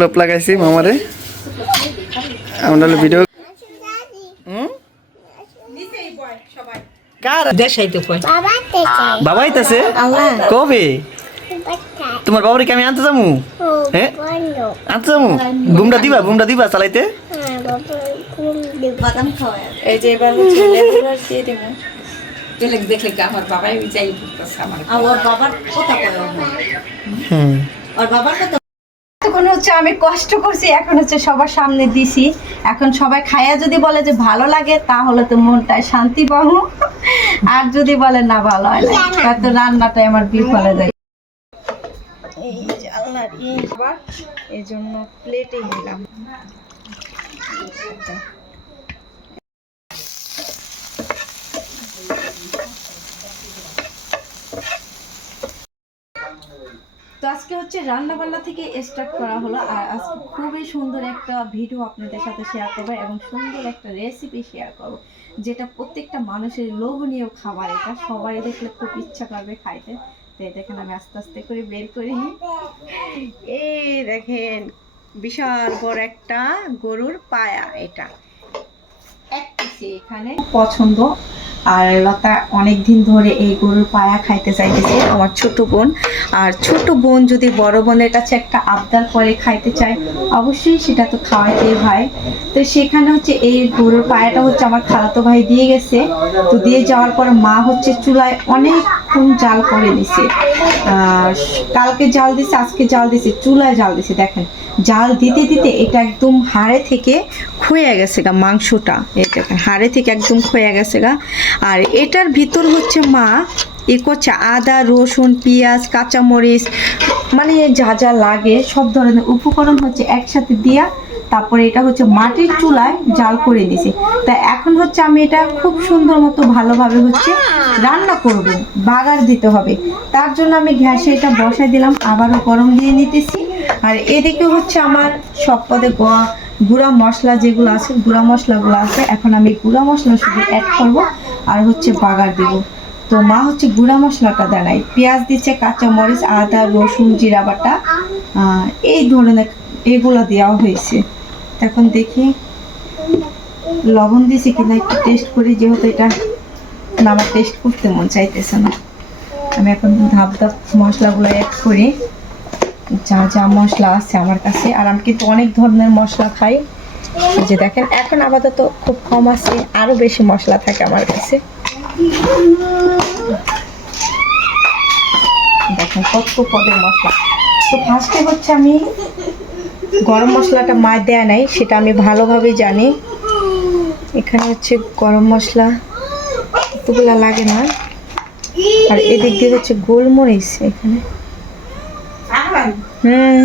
লোপ লাগাইছি মামারে। আমরা ভিডিও হুম? কার? দেশাই তো কয় বাবা থেকে বাবা কবে? তোমার বাবারে কি আমি আনতে যাব হ্যাঁ আনতে যাব বুমটা দিবা বুমটা দিবা চালাইতে? হ্যাঁ এই যে এবার দিয়ে দেবো। দেখলে দেখলে আমার বাবাই যাই আমার। বাবার কথা কয় ওর বাবার কথা তখন হচ্ছে আমি কষ্ট করছি, এখন হচ্ছে সবার সামনে দিছি। এখন সবাই খায়া যদি বলে যে ভালো লাগে, তাহলে তো মনটাই শান্তি পাবো। আর যদি বলে না ভালো হয় না তো রান্নাটাই আমার বিফলে যায়। এই এই জন্য প্লেটে নিলাম। তো আজকে হচ্ছে রান্না বান্না থেকে স্টার্ট করা হলো। আর আজকে খুবই সুন্দর একটা ভিডিও আপনাদের সাথে শেয়ার করব এবং সুন্দর একটা রেসিপি শেয়ার করব, যেটা প্রত্যেকটা মানুষের লোভনীয় খাবার। এটা সবাই দেখলে খুব ইচ্ছা করবে খাইতে। তো দেখেন, আমি আস্তে আস্তে করে বের করি। এই দেখেন, বিশাল বড় একটা গরুর পায়া এটা। এক পিসে এখানে পছন্দ আর লতা অনেক দিন ধরে এই গরুর পায়া খাইতে চাইতেছে, আমার ছোট বোন। আর ছোট বোন যদি বড় বোনের কাছে একটা আবদার করে খাইতে চায়, অবশ্যই সেটা তো খাওয়াইতেই হয়। তো সেখানে হচ্ছে এই গরুর পায়াটা হচ্ছে আমার খালাতো ভাই দিয়ে গেছে। তো দিয়ে যাওয়ার পর মা হচ্ছে চুলায় অনেকক্ষণ জাল করে দিছে। কালকে জাল দিছে, আজকে জাল দিছে, চুলায় জাল দিছে, দেখেন। জাল দিতে দিতে এটা একদম হাড়ে থেকে ক্ষয়ে গেছে গা মাংসটা। দেখেন, হাড়ে থেকে একদম ক্ষয়ে গেছে গা। আর এটার ভিতর হচ্ছে মা, এ করছে আদা, রসুন, পেঁয়াজ, কাঁচামরিচ মানে যা যা লাগে, সব ধরনের উপকরণ হচ্ছে একসাথে দিয়া তারপরে এটা হচ্ছে মাটির চুলায় জাল করে দিছি। তা এখন হচ্ছে আমি এটা খুব সুন্দর মতো ভালোভাবে হচ্ছে রান্না করব, বাগার দিতে হবে। তার জন্য আমি গ্যাসে এটা বসাই দিলাম, আবারও গরম দিয়ে নিতেছি। আর এদিকে হচ্ছে আমার সব পদে গুঁড়া মশলা যেগুলো আছে, গুঁড়া মশলাগুলো আছে, এখন আমি গুঁড়া মশলা শুধু অ্যাড করব। আর হচ্ছে বাগার দেব। তো মা হচ্ছে গুঁড়া মশলাটা দেয়। পেঁয়াজ দিচ্ছে, কাঁচা মরিচ, আদা, রসুন, জিরা বাটা এই ধরনের এগুলো দেওয়া হয়েছে। এখন দেখি লবণ দিছি কিনা একটু টেস্ট করি, যেহেতু এটা আমার টেস্ট করতে মন চাইতেছে না। আমি এখন ধাপ ধাপ মশলাগুলো অ্যাড করি। যা যা মশলা আছে আমার কাছে। আর আমি কিন্তু অনেক ধরনের মশলা খাই। যে দেখেন এখন আপাতত খুব কম আছে আরও বেশি মশলা থাকে আমার কাছে। দেখেন কত পদের মশলা। তো ফার্স্টে হচ্ছে আমি গরম মশলাটা মা দেয়া নাই সেটা আমি ভালোভাবে জানি। এখানে হচ্ছে গরম মশলা এতগুলা লাগে না। আর এদিক দিয়ে হচ্ছে গোলমরিচ এখানে। হুম।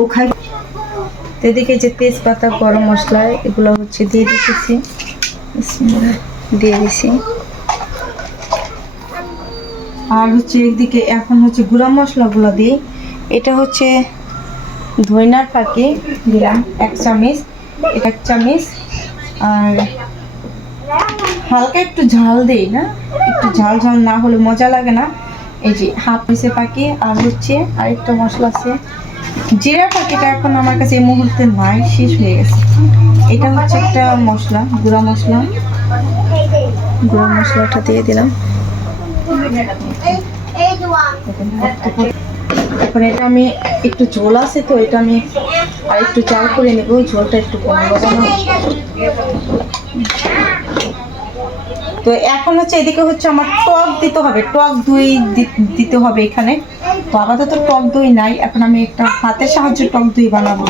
ও খাই এদিকে যে তেজপাতা, গরম মশলা, এগুলো হচ্ছে দিয়ে দিতেছি। দিয়ে দিছি। আর হচ্ছে একদিকে এখন হচ্ছে গুঁড়া মশলাগুলো দিই। এটা হচ্ছে ধইনার পাখি দিলাম এক চামচ এটা এক চামচ। আর হালকা একটু ঝাল দিই না? একটু ঝাল ঝাল না হলে মজা লাগে না। এই যে হাফ পিসে পাখি আর হচ্ছে আরেকটা মশলা আছে। জিরা পাখিটা এখন আমার কাছে এই মুহূর্তে নাই, শেষ হয়ে গেছে। এটা হচ্ছে একটা মশলা, গুঁড়া মশলা। গুঁড়া মশলাটা দিয়ে দিলাম। এখন এটা আমি একটু ঝোল আছে তো, এটা আমি আর একটু চাল করে নেব, ঝোলটা একটু কম তো এখন হচ্ছে এদিকে হচ্ছে আমার টক দিতে হবে, টক দই দিতে হবে এখানে। তো আপাতত টক দই নাই, এখন আমি একটা হাতের সাহায্যে টক দই বানাবো।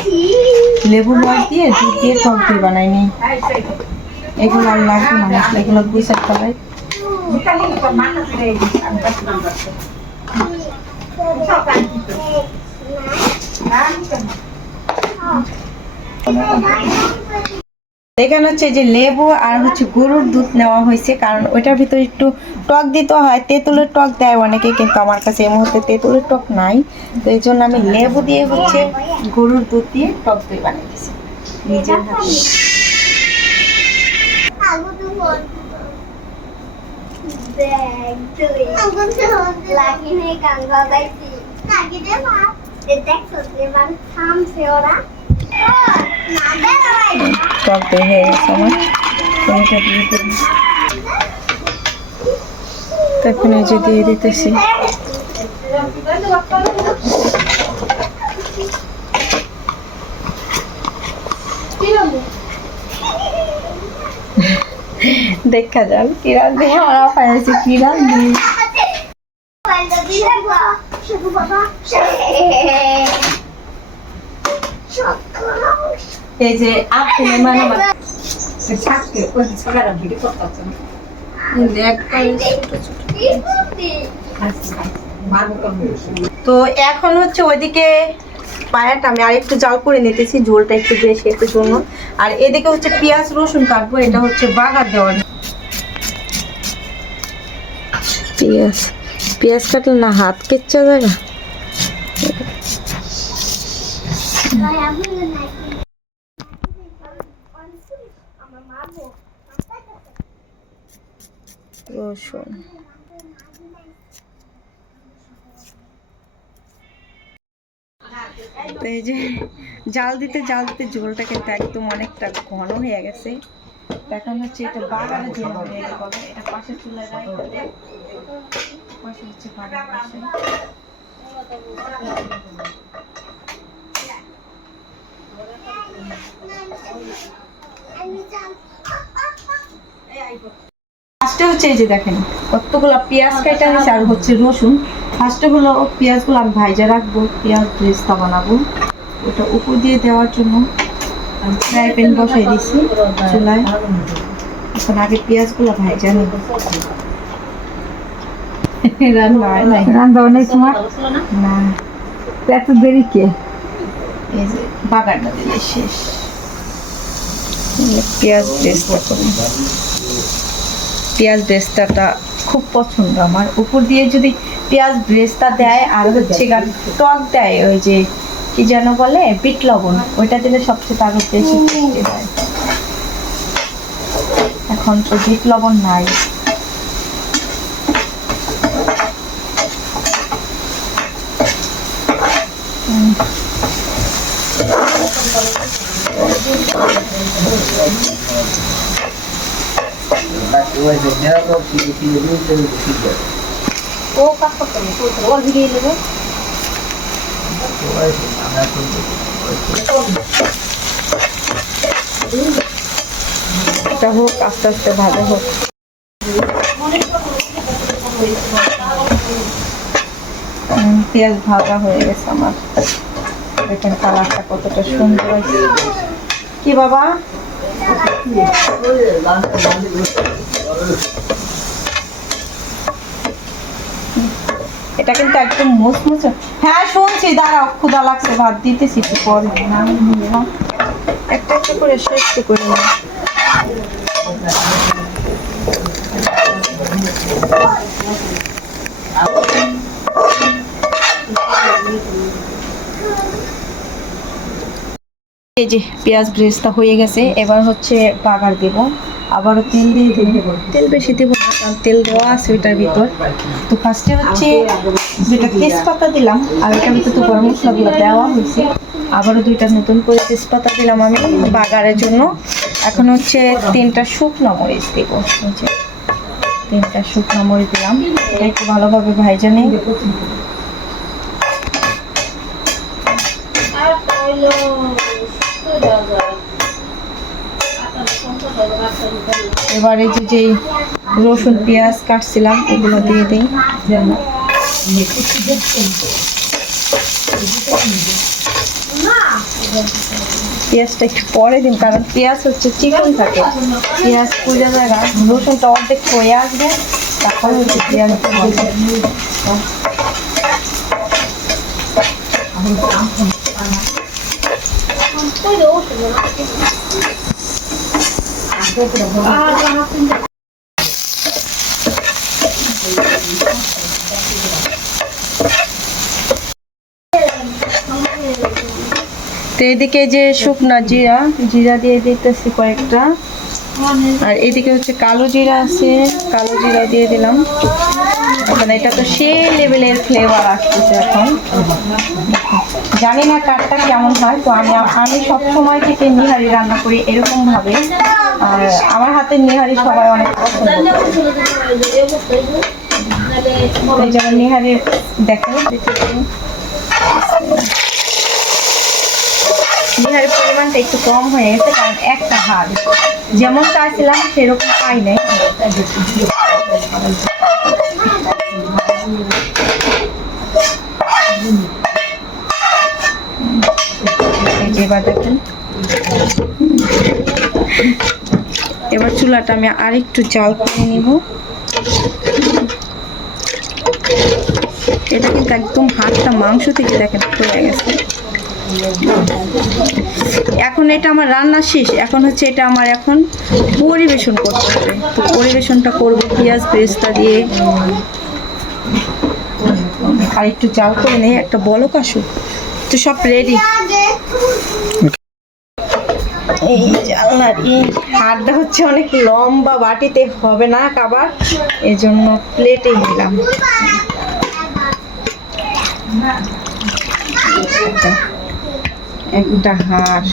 লেবু রস দিয়ে দুধ দিয়ে টক দই বানাই নি এগুলো আর লাগবে না, মশলা, এগুলো গুছাতে হবে এখানে হচ্ছে যে লেবু আর হচ্ছে গরুর দুধ নেওয়া হয়েছে কারণ ওইটার ভিতরে একটু টক দিতে হয় তেঁতুলের টক দেয় অনেকে কিন্তু আমার কাছে এই মুহূর্তে তেঁতুলের টক নাই। তো এই জন্য আমি লেবু দিয়ে হচ্ছে গরুর দুধ দিয়ে টক দই বানিয়ে দিয়েছি। নিজের হাতে. থামছে ওরা। টক দই হয়ে গেছে আমার এটা দিয়ে দিই তো এখন এই যে দিয়ে দিতেছি দেখা যান কিরান দিয়ে আমরা পাইছি কিরান দিয়ে Cuando diga শুধু বাবা এই যে আপনি মানে তো এখন হচ্ছে ওইদিকে পায়াটা আমি আরেকটু জাল করে নিতেছি ঝোলটা একটু বেশি একটু জন্য। আর এদিকে হচ্ছে পেঁয়াজ রসুন কাটবো এটা হচ্ছে বাগার দেওয়ার। পেঁয়াজ। পেঁয়াজ কাটলে না হাত কেচ্ছা জায়গা রসুন তো এই যে জাল দিতে জাল দিতে ঝোলটা কিন্তু একদম অনেকটা ঘন হয়ে গেছে। এখন হচ্ছে এটা বাগানের জন্য হয়ে গেছে এটা পাশে চুলায় রাখতে পাশে হচ্ছে বাগান পাশে। ফার্স্টে হচ্ছে এই যে দেখেন কতগুলো পেঁয়াজ কেটে নিয়েছে আর হচ্ছে রসুন। ফার্স্টে হলো পেঁয়াজগুলো আমি ভাইজা রাখব পেঁয়াজ ব্রেস্তা বানাবো। ওটা উপর দিয়ে দেওয়ার জন্য আমি ফ্রাই প্যান বসাই দিয়েছি চুলায়। এখন আগে পেঁয়াজগুলো ভাইজা নেব। রান্না হয় নাই? রান্না অনেক সময় না। এত দেরি কে? এই যে বাগানটা দিলে শেষ। পেঁয়াজ করি। পেঁয়াজ ব্রেস্তাটা খুব পছন্দ আমার। উপর দিয়ে যদি পেঁয়াজ ব্রেস্তা দেয় আর হচ্ছে টক দেয় ওই যে কি যেন বলে বিট লবণ ওইটা দিলে সবচেয়ে আরও বেশি এখন তো বিট লবণ নাই। দেবে এটা হোক, আস্তে আস্তে ভালো হোক। পেঁয়াজ ভাজা হয়ে গেছে আমার। দেখেন কালারটা কতটা সুন্দর কি বাবা? এটা কিন্তু একদম মুচমুচে। হ্যাঁ শুনছি, দাঁড়াও ক্ষুদা লাগছে, ভাত দিতেছি, একটু পরে। না একটা একটা করে শেষ করে নাও এই যে পেঁয়াজ ব্রেস্তা হয়ে গেছে, এবার হচ্ছে বাগার দেব। আবারও তেল দিয়ে দেবো। তেল বেশি দেবো না, কারণ তেল দেওয়া আছে ওইটার ভিতর। তো ফার্স্টে হচ্ছে দুইটা তেজপাতা দিলাম, আর ওইটার ভিতর তো গরম মশলাগুলো দেওয়া হয়েছে। আবারও দুইটা নতুন করে তেজপাতা দিলাম আমি বাগারের জন্য। এখন হচ্ছে তিনটা শুকনো মরিচ দেব। তিনটা শুকনো মরিচ দিলাম। এটা একটু ভালোভাবে ভাইজা নেই। এবার এই যে যেই রসুন, পেঁয়াজ কাটছিলাম, এগুলো দিয়ে দিই। পেঁয়াজটা একটু পরে দিন, কারণ পেঁয়াজ হচ্ছে চিকন থাকে। পেঁয়াজ পুজো জায়গা রসুনটা অর্ধেক হয়ে আসবে, তখন হচ্ছে পেঁয়াজ তো এদিকে যে শুকনা জিরা জিরা দিয়ে দিতেছি কয়েকটা। আর এদিকে হচ্ছে কালো জিরা আছে, কালো জিরা দিয়ে দিলাম। এখন এটা তো সে লেভেলের ফ্লেভার আসতেছে এখন। জানি না কাঠটা কেমন হয়, তো আমি আমি সব সময় থেকে নিহারি রান্না করি এরকম ভাবে আর আমার হাতে নিহারি সবাই অনেক পছন্দ। এই যেমন নিহারি দেখেন নিহারের পরিমাণটা একটু কম হয়ে গেছে, কারণ একটা হাড়। যেমন চাইছিলাম সেরকম পাই নাই। এবার দেখুন। এবার চুলাটা আমি আরেকটু জাল করে নিব। এটা কিন্তু একদম হাতটা মাংস থেকে দেখেন পড়ে গেছে। এখন এটা আমার রান্না শেষ। এখন হচ্ছে এটা আমার এখন পরিবেশন করতে হবে। তো পরিবেশনটা করব পেঁয়াজ, পেস্তা দিয়ে। আর একটু চাল করে নেই, একটা বলক আসুক। তো সব রেডি এই জানলার হচ্ছে অনেক লম্বা বাটিতে হবে না খাবার এই জন্য প্লেটে নিলাম। একটা হাড়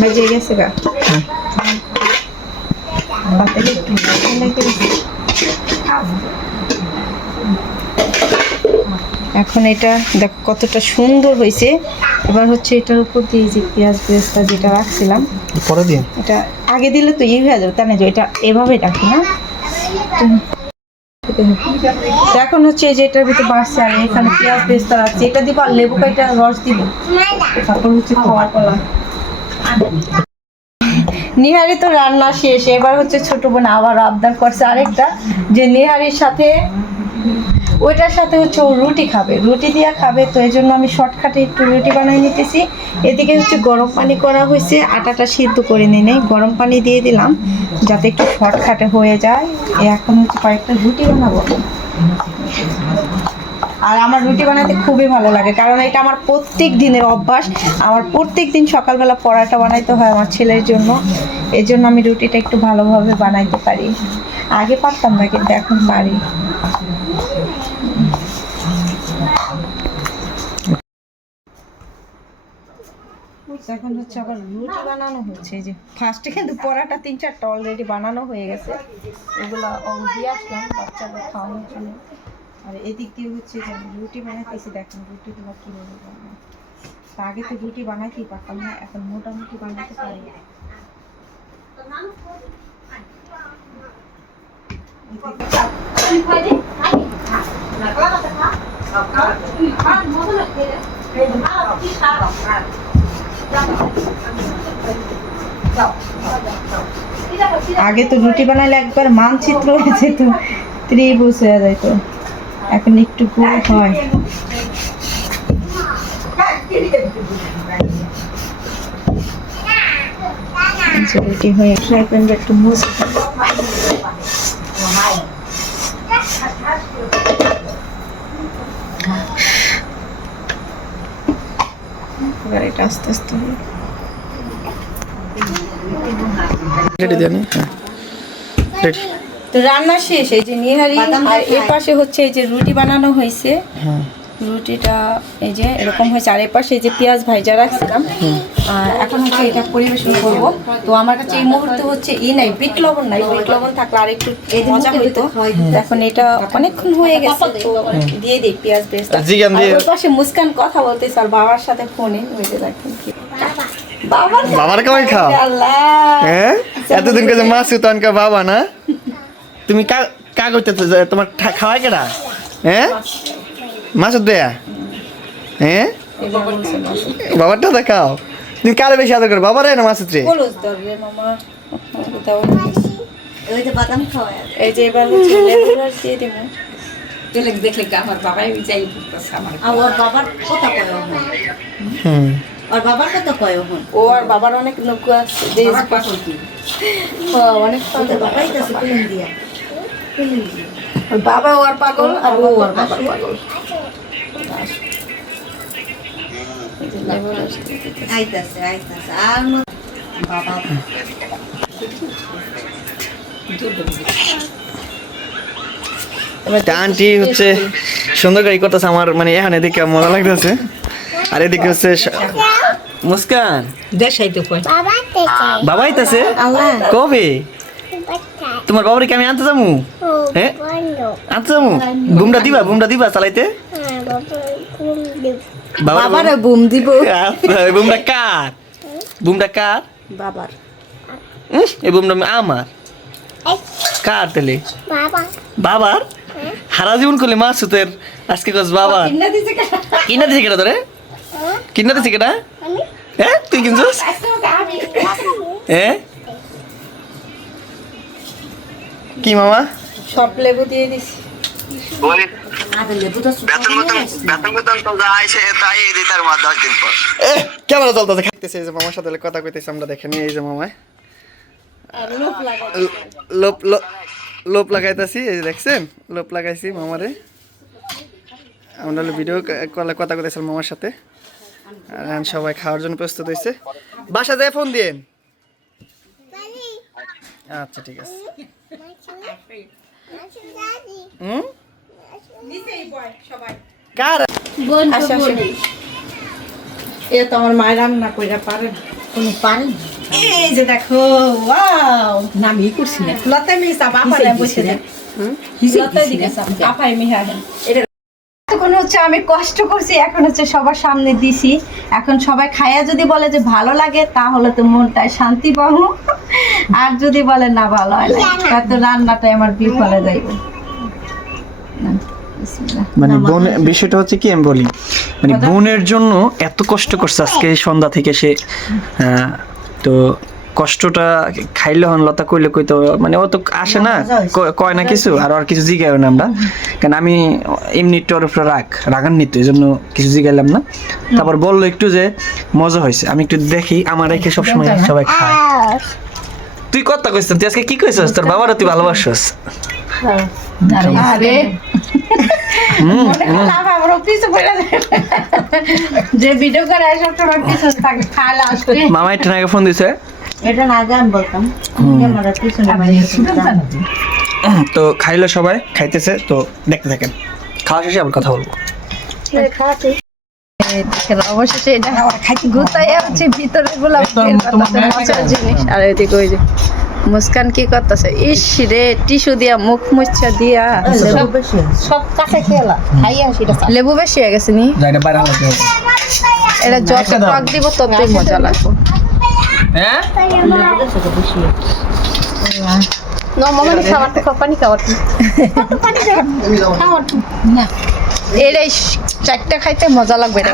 বেজে গেছে গা। এখন এটা দেখ কতটা সুন্দর হয়েছে। এবার হচ্ছে এটার উপর দিয়ে যে পেঁয়াজ পেঁয়াজটা যেটা রাখছিলাম পরে দিন এটা আগে দিলে তো ইয়ে হয়ে যাবে তাই না? যে এটা এভাবে রাখি না। তো এখন হচ্ছে যে এটার ভিতরে বাড়ছে, আর এখানে পেঁয়াজ পেস্ত আছে। এটা দিব আর লেবু কাইটা রস দিব। তারপর হচ্ছে খাওয়ার পালা। নিহারি তো রান্না শেষ। এবার হচ্ছে ছোট বোন আবার আবদার করছে আরেকটা, যে নিহারির সাথে ওইটার সাথে হচ্ছে ও রুটি খাবে। রুটি দিয়ে খাবে, তো এই জন্য আমি শর্টকাটে একটু রুটি বানিয়ে নিতেছি। এদিকে হচ্ছে গরম পানি করা হয়েছে, আটাটা সিদ্ধ করে নিয়ে গরম পানি দিয়ে দিলাম, যাতে একটু শর্টকাটে হয়ে যায়। এখন হচ্ছে কয়েকটা রুটি বানাবো। আর আমার রুটি বানাতে খুবই ভালো লাগে, কারণ এটা আমার প্রত্যেক দিনের অভ্যাস। আমার প্রত্যেক দিন সকালবেলা পরাটা বানাইতে হয় আমার ছেলের জন্য। এই জন্য আমি রুটিটা একটু ভালোভাবে বানাইতে পারি। আগে পারতাম না, কিন্তু এখন পারি। এখন হচ্ছে আবার রুটি বানানো হচ্ছে যে ফার্স্টে কিন্তু পরাটা তিন চারটা অলরেডি বানানো হয়ে গেছে। এগুলো ও দিয়ে আসলাম, বাচ্চাদের খাওয়ানোর জন্য। আর এদিক দিয়ে হচ্ছে যে রুটি বানাইতেছি, দেখেন রুটিগুলো কীভাবে বানায়। তা আগে তো রুটি বানাইতেই পারতাম না, এখন মোটামুটি বানাতে পারি। আগে তো রুটি বানালে একবার মানচিত্র হয়ে যেত ত্রিভুজ হয়ে তো এখন একটু গোল হয়। আচ্ছা, রুটি হয়ে ফ্রাই প্যানটা একটু মুছে এবার এটা আস্তে আস্তে হবে। রেডি দেন হ্যাঁ। রেডি তো রান্না শেষ এই যে নিহারি আর এর পাশে হচ্ছে এই যে রুটি বানানো হয়েছে। হ্যাঁ। রুটিটা এই যে এরকম হয়েছে। আর এর পাশে এই যে পেঁয়াজ ভাইজা রাখছিলাম। আর এখন হচ্ছে এটা পরিবেশন করব। তো আমার কাছে এই মুহূর্তে হচ্ছে ই নাই বিট লবণ নাই। বিট লবণ থাকলে আর একটু মজা হইতো। এখন এটা অনেকক্ষণ হয়ে গেছে তো দিয়ে দিই পেঁয়াজ পেস্ট আর জিগান দিয়ে- ওর পাশে মুস্কান কথা বলতেছে আর বাবার সাথে ফোনে। ওই যে দেখেন কি। বাবার বাবার কামাই খাও। আল্লাহ। হ্যাঁ? এতদিন কাছে মাছ তনকা বাবা না? তুমি কা কা করতে তোমার খাওয়াই কেডা? হ্যাঁ? মাছ দেয়া? হ্যাঁ। বাবারটা দেখাও। তুমি কারে বেশি আদর করো বাবার না মাছের রে কলস ধরবে মামা। দাও। এই যে এবার হচ্ছে লেবুর দিয়ে দিব। দেখলে দেখলে আমার বাবাই করতেছে আমার ওর বাবার কথা কয় হুম। ওর বাবার কথা কয় হন ও আর বাবার অনেক নৌকো আছে যে আমার কি? অনেক বাবাই কাছে দিয়া। বাবা ও আর পাগল আর ও আর বাবার পাগল। আইতাছে আইতাছে। আর মত- তা আন্টি হচ্ছে সুন্দর করে করতেছে আমার মানে এখানে এদিকে মজা লাগতেছে। আর এদিকে হচ্ছে মুস্কান। বাবা আইতাছে। কবে? তোমার বাবারে কি আমি আনতে যাব হ্যাঁ? আনতে যাব বুমটা দিবা বুমটা দিবা চালাইতে? হ্যাঁ বাবার বুম দিব। বুমটা কার? বুমটা কার? বাবার। এই বুমটা আমার। কার তেলে বাবা। বাবার? হারা জীবন করলে মা সুতের আজকে কস বাবা কিনা দিছে কে? কিনা দিছে কেটা তোরে? কিনা দিছে কেটা? হ্যাঁ তুই কিনছিস? হ্যাঁ কি মামা? সব লেবু দিয়ে দিছি। আরে লেবু তো বেতন বেতন তো যা আইসে তাই দিই তার মা দশ দিন পর। এ ক্যামেরা চলতেছে খাইতেছে এই যে মামার সাথে কথা কইতেছে আমরা দেখে নিই এই যে মামায়। লোপ লোপ লোপ লাগাইতেছি এই যে দেখছেন লোপ লাগাইছি মামারে। আমরা হলো ভিডিও কলে কথা কইতেছিলাম মামার সাথে। আর এখন সবাই খাওয়ার জন্য প্রস্তুত হয়েছে বাসা যায় ফোন দিন বালি আচ্ছা ঠিক আছে। মাছি মাছি দাদি হুম কার? এ তো আমার মায়ের রান্না কইরা পারে না। তুমি এই যে দেখো ওয়াও। না আমি করছি না। লতা মি সাপ আপারে বসে দেন লতা দিকে সাপ আপাই মি এটা তখন হচ্ছে আমি কষ্ট করছি এখন হচ্ছে সবার সামনে দিছি। এখন সবাই খায়া যদি বলে যে ভালো লাগে তাহলে তো মনটায় শান্তি পাবো। আর যদি বলে না ভালো হয় না তো রান্নাটাই আমার বিফলে যাইবে। মানে বোন বিষয়টা হচ্ছে কি আমি বলি মানে বোনের জন্য এত কষ্ট করছে আজকে সন্ধ্যা থেকে সে তো কষ্টটা খাইলে হন লতা কইলে কইতো মানে ও তো আসে না কয় না কিছু আর আর কিছু জিগাইও না আমরা। কারণ আমি এমনি একটু ওর উপরে রাগ রাগান্বিত এই জন্য কিছু জিগাইলাম না। তারপর বলল একটু যে মজা হয়েছে। আমি একটু দেখি আমার রেখে সবসময় সবাই খায়। তুই কথা কইছিস তুই আজকে কি কইছিস? তোর বাবারা তুই ভালোবাসছিস আরে। মনে। যে ভিডিও করে তোমার পিছু থাকে খালা আসবে মামা একটু আগে ফোন দিছে। এটা না বলতাম। তো খাইলো সবাই খাইতেছে তো দেখতে থাকেন। খাওয়া শেষে আবার কথা বলব। অবশেষে এটা গুতাইয়া হচ্ছে ভিতরে গুলা বের করতেছে, মজার জিনিস। আর এদিকে ওই যে মুস্কান কি করতেছে? ইস রে টিস্যু দিয়া মুখ মুচ্ছা দিয়া। লেবু বেশি সব কাছে খেলা খাইয়া সেটা লেবু বেশি হয়ে গেছে নি? এটা যত টক দিব ততই মজা লাগবে। হ্যাঁ। নো মামা নি খাবার তো পানি খাবার। এটাই চারটা খাইতে মজা লাগবে এটা